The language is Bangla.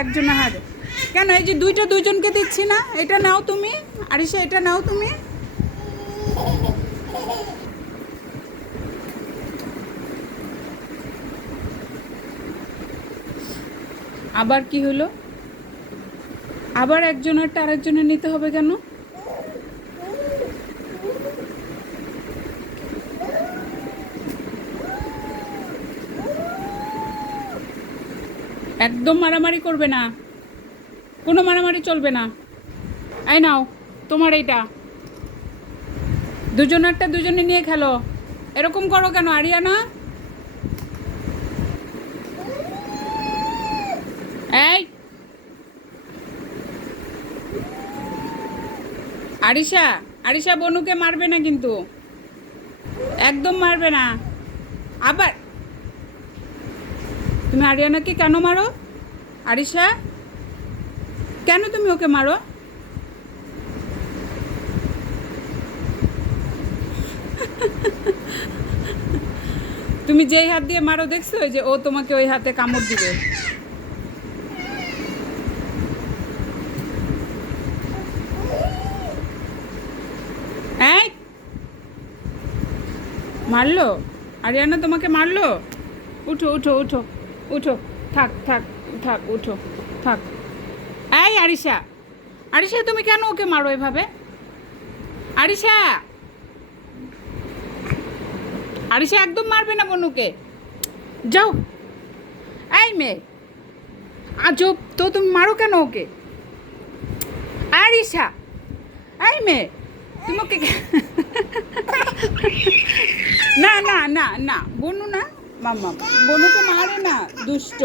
একজনের হাতে। কেন এই যে দুইটা দুইজনকে দিচ্ছি না? এটা নাও তুমি, আরিশা এটা নাও তুমি। আবার কি হলো? আবার একজনেরটা আরেকজনের নিতে হবে কেন? একদম মারামারি করবে না, কোনো মারামারি চলবে না। এই নাও তোমার এইটা, দুজনেরটা দুজনে নিয়ে খেলো। এরকম করো কেন আরিয়ানা? এই আরিশা, আরিশা বনুকে মারবে না কিন্তু, একদম মারবে না। আবার তুমি আরিয়ানাকে কেন মারো? আরিশা, কেন তুমি ওকে মারো? তুমি যেই হাত দিয়ে মারো দেখছো ওই যে ও তোমাকে ওই হাতে কামড় দিবে। এই মারলো? আরিয়ানা তোমাকে মারলো? উঠো উঠো উঠো উঠো, থাক থাক থাক, উঠো থাক। এই আরিশা, আরিশা তুমি কেন ওকে মারো এভাবে? আরিশা, আরিশা একদম মারবে না বনুকে, যাও। এই মেয়ে আজব তো, তুমি মারো কেন ওকে? আরিশা, এই মেয়ে তুমি ওকে না না না না, বনু না মাম্মা, বনুকে মারে না, দুষ্ট।